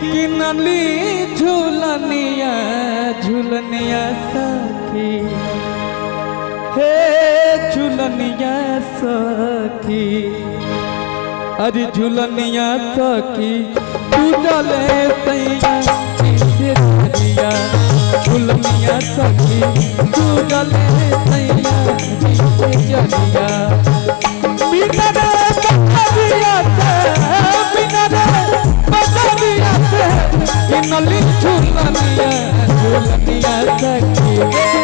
Kinley झूलनिया झूलनिया सखी हे झूलनिया सखी अरे झूलनिया सखी टूटले सैया झूलनिया झूलनिया सखी टूटले सैया झूलनिया नली झूलनिया झूलनिया सखी